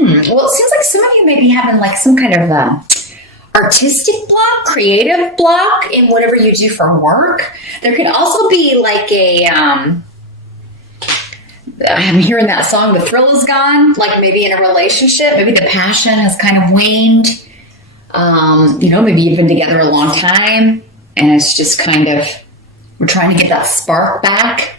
Well, it seems like some of you may be having like some kind of artistic block, creative block in whatever you do for work. There could also be like I'm hearing that song, The Thrill Is Gone, like maybe in a relationship, maybe the passion has kind of waned. Maybe you've been together a long time and it's just kind of, we're trying to get that spark back.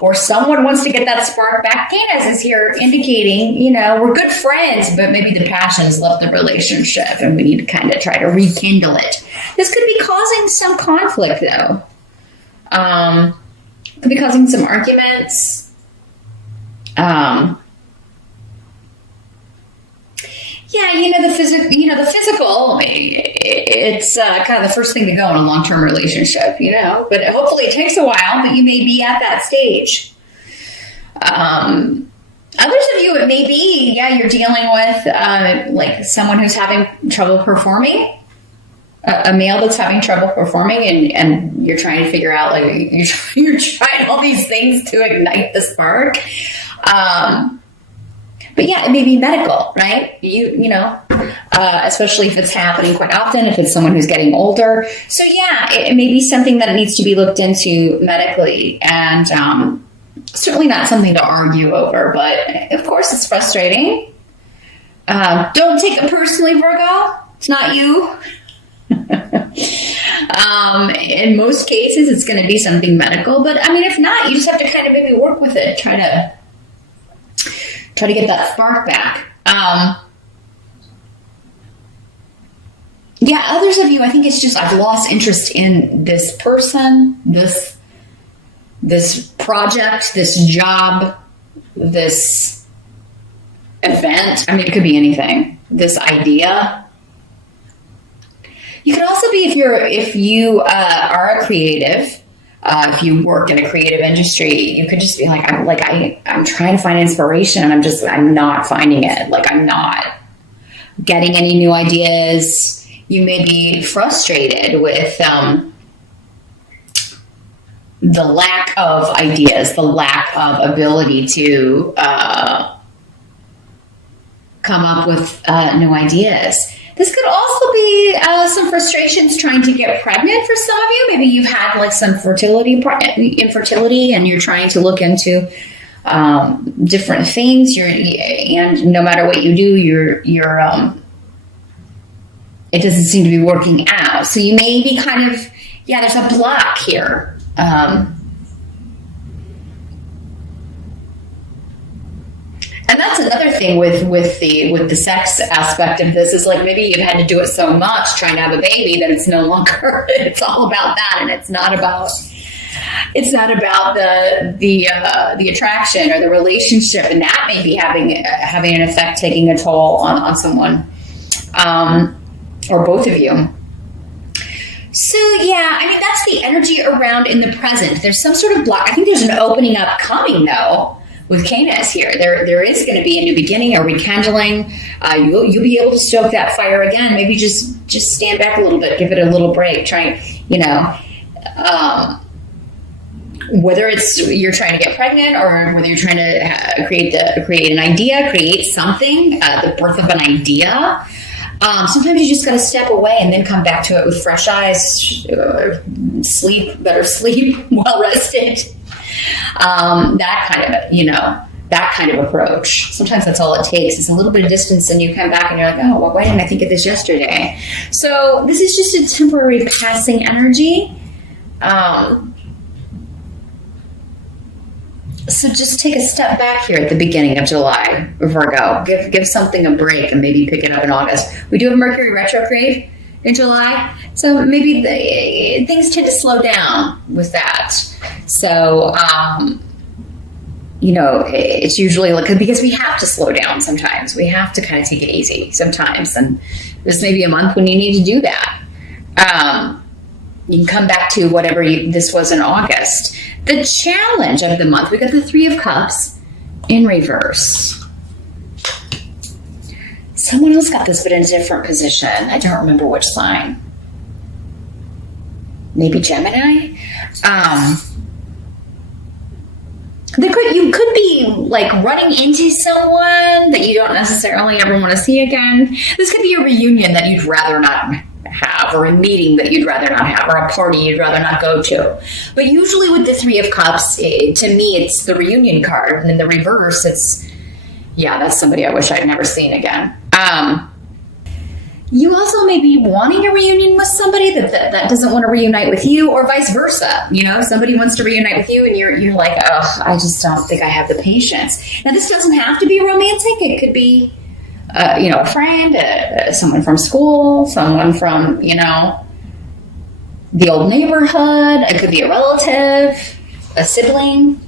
Or someone wants to get that spark back. Venus is here indicating, we're good friends, but maybe the passion has left the relationship and we need to kind of try to rekindle it. This could be causing some conflict, though. Could be causing some arguments. The physical, it's kind of the first thing to go in a long-term relationship, but hopefully it takes a while, but you may be at that stage. Others of you, it may be, you're dealing with, like someone who's having trouble performing, a male that's having trouble performing, and you're trying to figure out, like, you're trying all these things to ignite the spark. But it may be medical, right? Especially if it's happening quite often, if it's someone who's getting older. So it may be something that needs to be looked into medically, and certainly not something to argue over, but of course it's frustrating. Don't take it personally, Virgo. It's not you. In most cases, it's going to be something medical, but if not, you just have to kind of maybe work with it, try to get that spark back. Others of you, I think it's just I've lost interest in this person, this project, this job, this event. It could be anything. This idea. You could also be if you are a creative. If you work in a creative industry, you could just be like, I'm trying to find inspiration and I'm not finding it. Like, I'm not getting any new ideas. You may be frustrated with the lack of ideas, the lack of ability to come up with new ideas. This could also be some frustrations trying to get pregnant for some of you. Maybe you've had like some infertility, and you're trying to look into different things. And no matter what you do, it doesn't seem to be working out. So you may be kind of there's a block here. And that's another thing with the sex aspect of this is like maybe you've had to do it so much trying to have a baby that it's no longer it's all about that, and it's not about the attraction or the relationship, and that may be having an effect, taking a toll on someone or both of you. So that's the energy around in the present. There's some sort of block. I think there's an opening up coming though. With Canis here, there is going to be a new beginning, a rekindling. You'll be able to stoke that fire again. Maybe just stand back a little bit, give it a little break. Try, whether it's you're trying to get pregnant or whether you're trying to create an idea, create something, the birth of an idea. Sometimes you just got to step away and then come back to it with fresh eyes. Better sleep, well rested. That kind of approach. Sometimes that's all it takes. It's a little bit of distance and you come back and you're like, oh, well, why didn't I think of this yesterday? So this is just a temporary passing energy. So just take a step back here at the beginning of July, Virgo. Give something a break and maybe pick it up in August. We do have Mercury retrograde in July, so maybe things tend to slow down with that. So, it's usually like because we have to slow down sometimes. We have to kind of take it easy sometimes, and this may be a month when you need to do that. You can come back to whatever this was in August. The challenge of the month, we got the Three of Cups in reverse. Someone else got this, but in a different position. I don't remember which sign. Maybe Gemini. You could be like running into someone person that you don't necessarily ever want to see again. This could be a reunion that you'd rather not have, or a meeting that you'd rather not have, or a party you'd rather not go to. But usually with the Three of Cups, to me, it's the reunion card. And in the reverse, it's, yeah, that's somebody I wish I'd never seen again. You also may be wanting a reunion with somebody that doesn't want to reunite with you, or vice versa. You know, somebody wants to reunite with you and you're like, oh, I just don't think I have the patience. Now, this doesn't have to be romantic. It could be, a friend, someone from school, someone from, the old neighborhood. It could be a relative, a sibling.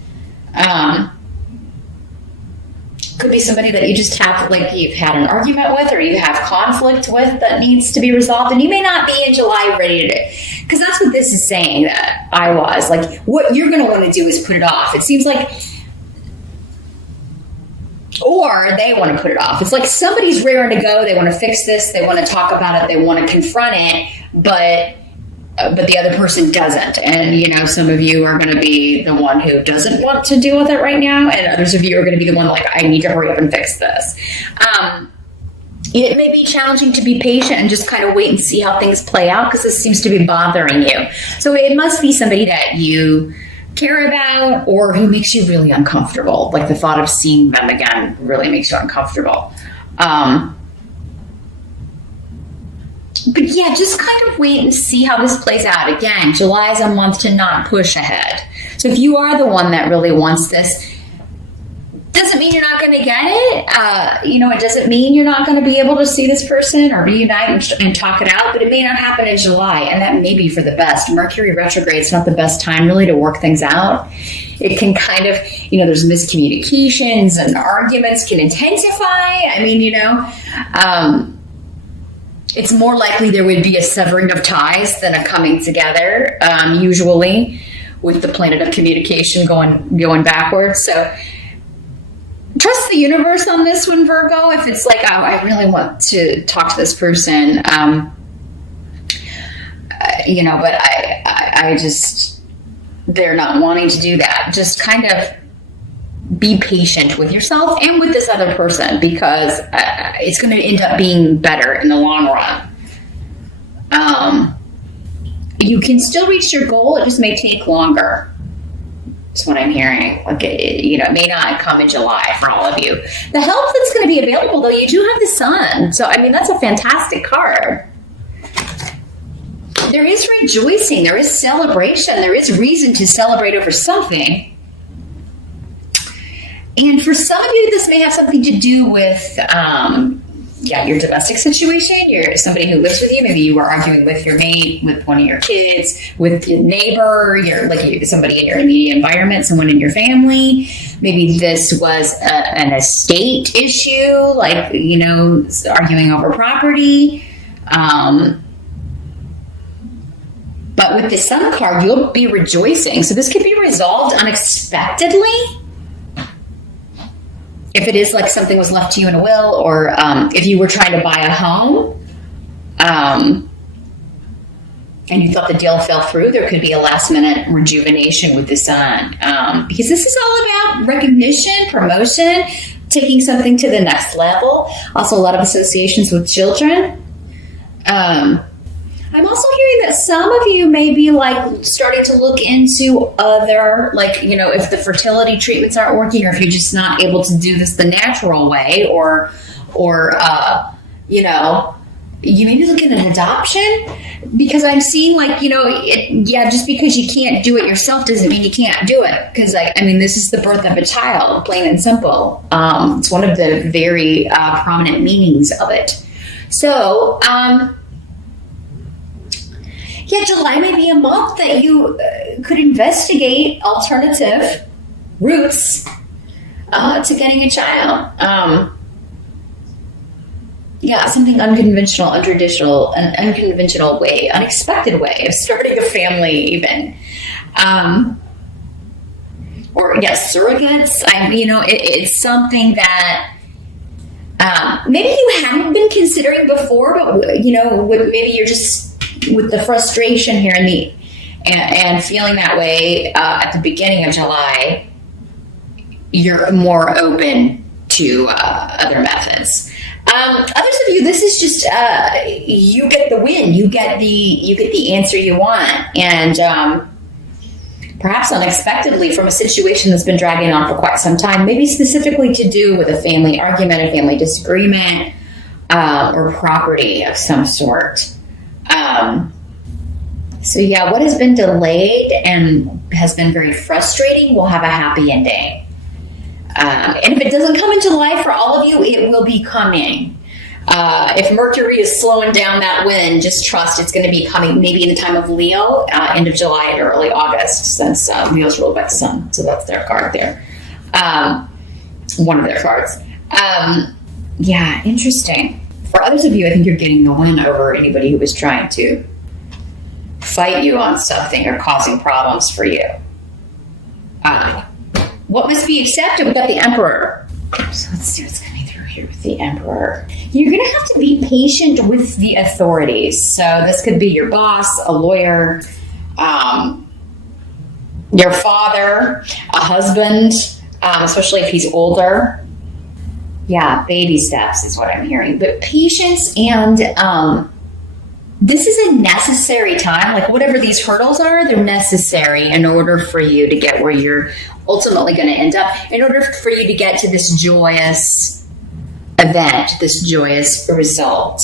Could be somebody that you just have, like, you've had an argument with, or you have conflict with that needs to be resolved, and you may not be in July ready to do, because that's what this is saying that I was. Like, what you're going to want to do is put it off. It seems like, or they want to put it off. It's like somebody's raring to go. They want to fix this. They want to talk about it. They want to confront it, but the other person doesn't. And, some of you are going to be the one who doesn't want to deal with it right now. And others of you are going to be the one like, I need to hurry up and fix this. It may be challenging to be patient and just kind of wait and see how things play out, because this seems to be bothering you. So it must be somebody that you care about, or who makes you really uncomfortable. Like, the thought of seeing them again really makes you uncomfortable. But yeah, just kind of wait and see how this plays out. Again, July is a month to not push ahead. So if you are the one that really wants this, doesn't mean you're not going to get it. It doesn't mean you're not going to be able to see this person or reunite and talk it out, but it may not happen in July, and that may be for the best. Mercury retrograde is not the best time really to work things out. It can kind of, there's miscommunications, and arguments can intensify. It's more likely there would be a severing of ties than a coming together, usually, with the planet of communication going backwards. So trust the universe on this one, Virgo. If it's like, oh, I really want to talk to this person, but I just, they're not wanting to do that. Just kind of be patient with yourself and with this other person, because it's going to end up being better in the long run. You can still reach your goal. It just may take longer. That's what I'm hearing. Like, it may not come in July for all of you. The help that's going to be available, though, you do have the sun. So, that's a fantastic card. There is rejoicing. There is celebration. There is reason to celebrate over something. And for some of you, this may have something to do with, your domestic situation. You're somebody who lives with you. Maybe you were arguing with your mate, with one of your kids, with your neighbor. You're somebody in your immediate environment, someone in your family. Maybe this was an estate issue, arguing over property. But with the Sun card, you'll be rejoicing. So this could be resolved unexpectedly. If it is like something was left to you in a will, or if you were trying to buy a home and you thought the deal fell through, there could be a last minute rejuvenation with the Sun. Because this is all about recognition, promotion, taking something to the next level. Also, a lot of associations with children. I'm also hearing that some of you may be starting to look into other, if the fertility treatments aren't working, or if you're just not able to do this the natural way, or you may be looking at adoption, because I'm seeing just because you can't do it yourself doesn't mean you can't do it. Because this is the birth of a child, plain and simple. It's one of the very prominent meanings of it. So, July may be a month that you could investigate alternative routes to getting a child. Something unconventional, untraditional, an unconventional way, unexpected way of starting a family, even. Surrogates. It's something that maybe you hadn't been considering before, but maybe you're just with the frustration here and feeling that way at the beginning of July, you're more open to other methods. Others of you, this is just you get the win. You get the answer you want, and perhaps unexpectedly from a situation that's been dragging on for quite some time. Maybe specifically to do with a family argument, a family disagreement, or property of some sort. So yeah, what has been delayed and has been very frustrating will have a happy ending. And if it doesn't come into life for all of you, it will be coming. If Mercury is slowing down that wind, just trust it's going to be coming maybe in the time of Leo, end of July or early August, since Leo's ruled by the sun. So that's their card there. One of their cards. Yeah, interesting. For others of you, I think you're getting the win over anybody who was trying to fight you on something or causing problems for you. What must be accepted? We got the Emperor. So let's see what's coming through here with the Emperor. You're going to have to be patient with the authorities. So this could be your boss, a lawyer, your father, a husband, especially if he's older. Yeah, baby steps is what I'm hearing. But patience, and this is a necessary time. Like whatever these hurdles are, they're necessary in order for you to get where you're ultimately going to end up, in order for you to get to this joyous event, this joyous result.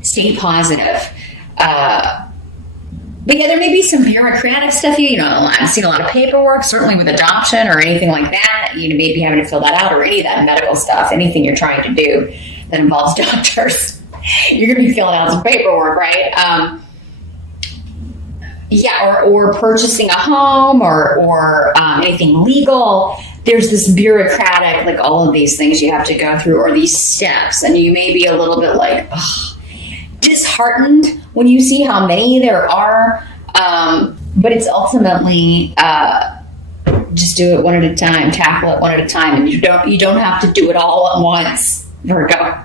Stay positive. But yeah, there may be some bureaucratic stuff. I've seen a lot of paperwork, certainly with adoption or anything like that. You may be having to fill that out, or any of that medical stuff, anything you're trying to do that involves doctors. You're going to be filling out some paperwork, right? Or purchasing a home or anything legal. There's this bureaucratic, like all of these things you have to go through, or these steps, and you may be a little bit like disheartened when you see how many there are. But it's ultimately just do it one at a time, tackle it one at a time, and you don't have to do it all at once, Virgo.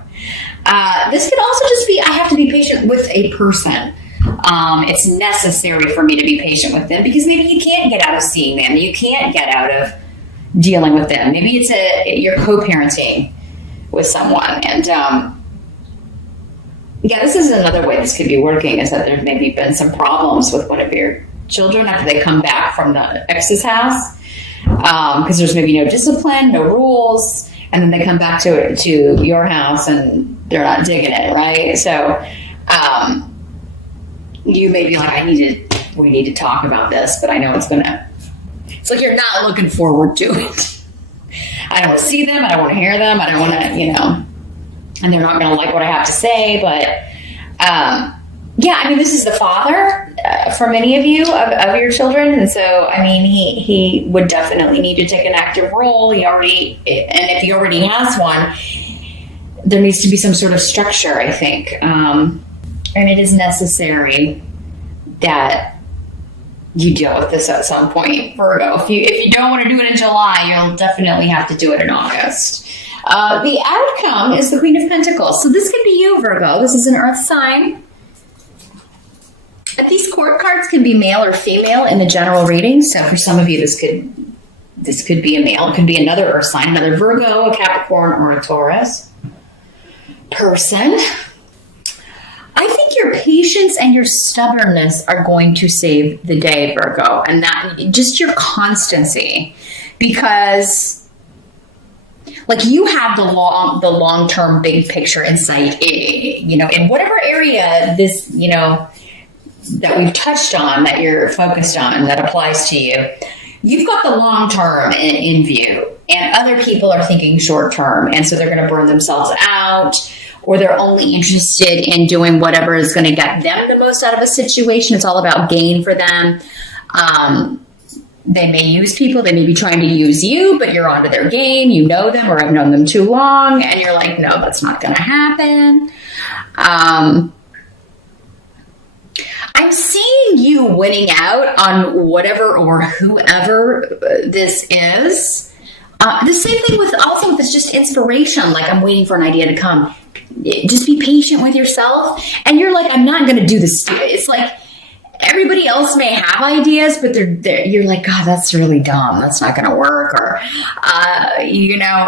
This could also just be, I have to be patient with a person. It's necessary for me to be patient with them because maybe you can't get out of seeing them. You can't get out of dealing with them. Maybe you're co-parenting with someone. And this is another way this could be working, is that there maybe been some problems with one of your children after they come back from the ex's house. Because there's maybe no discipline, no rules, and then they come back to your house and they're not digging it, right? So you may be like, we need to talk about this, but I know it's like you're not looking forward to it. I don't want to see them, I don't want to hear them, I don't want to, and they're not going to like what I have to say, but this is the father for many of you, of your children, and so, he would definitely need to take an active role. And if he already has one, there needs to be some sort of structure, I think. And it is necessary that you deal with this at some point, Virgo. If you don't want to do it in July, you'll definitely have to do it in August. The outcome is the Queen of Pentacles. So this could be you, Virgo. This is an earth sign. These court cards can be male or female in the general reading. So for some of you, this could be a male. It could be another earth sign, another Virgo, a Capricorn, or a Taurus person. I think your patience and your stubbornness are going to save the day, Virgo, and that just your constancy, because like you have the long-term big picture insight, in whatever area this, that we've touched on, that you're focused on, that applies to you. You've got the long term in view, and other people are thinking short term, and so they're going to burn themselves out, or they're only interested in doing whatever is going to get them the most out of a situation. It's all about gain for them. They may use people, they may be trying to use you, but you're onto their game, you know them or have known them too long, and you're like, no, that's not going to happen. I'm seeing you winning out on whatever or whoever this is. The same thing with this just inspiration. Like, I'm waiting for an idea to come. Just be patient with yourself. And you're like, I'm not going to do this. It's like, everybody else may have ideas, but you're like, God, that's really dumb. That's not going to work. Or,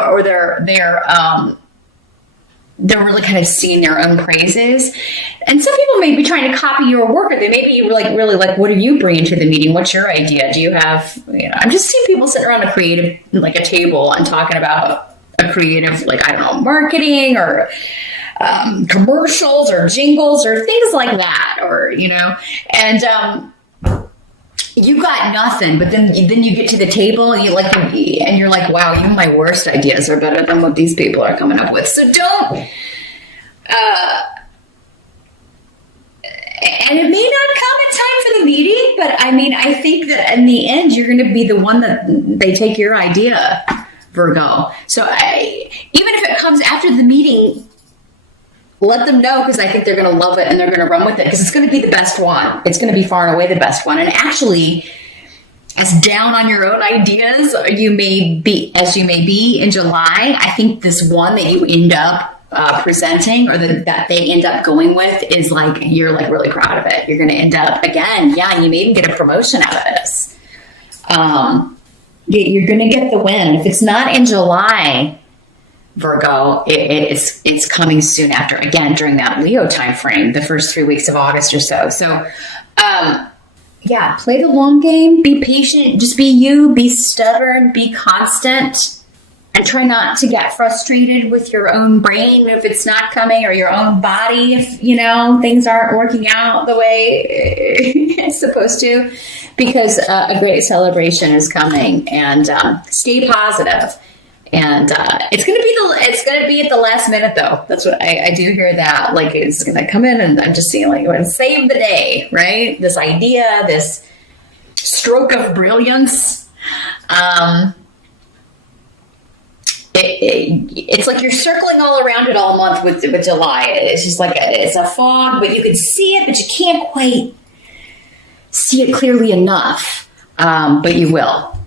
or they're really kind of singing their own praises. And some people may be trying to copy your work, or they may be like, really like, what are you bringing to the meeting? What's your idea? Do you have, I'm just seeing people sitting around a creative, like a table and talking about a creative, like, I don't know, marketing or commercials or jingles or things like that, or, and, you got nothing, but then you get to the table and you're like, wow, even my worst ideas are better than what these people are coming up with. So don't, and it may not come in time for the meeting, but I think that in the end, you're going to be the one that they take your idea, Virgo. So even if it comes after the meeting, let them know, because I think they're going to love it and they're going to run with it, because it's going to be the best one. It's going to be far and away the best one. And actually, as down on your own ideas you may be in July, I think this one that you end up presenting, or that they end up going with, is like, you're like really proud of it. You're going to end up, again, you may even get a promotion out of this. You're going to get the win. If it's not in July, Virgo, it's coming soon after, again, during that Leo time frame, the first 3 weeks of August or so. So, play the long game, be patient, just be you, be stubborn, be constant, and try not to get frustrated with your own brain if it's not coming, or your own body if, things aren't working out the way it's supposed to, because a great celebration is coming. And stay positive. And it's gonna be at the last minute, though. That's what I do hear, that like it's gonna come in, and I'm just seeing like, we're gonna save the day, right? This idea, this stroke of brilliance. It's like you're circling all around it all month with July. It's just like it's a fog, but you can see it, but you can't quite see it clearly enough. But you will.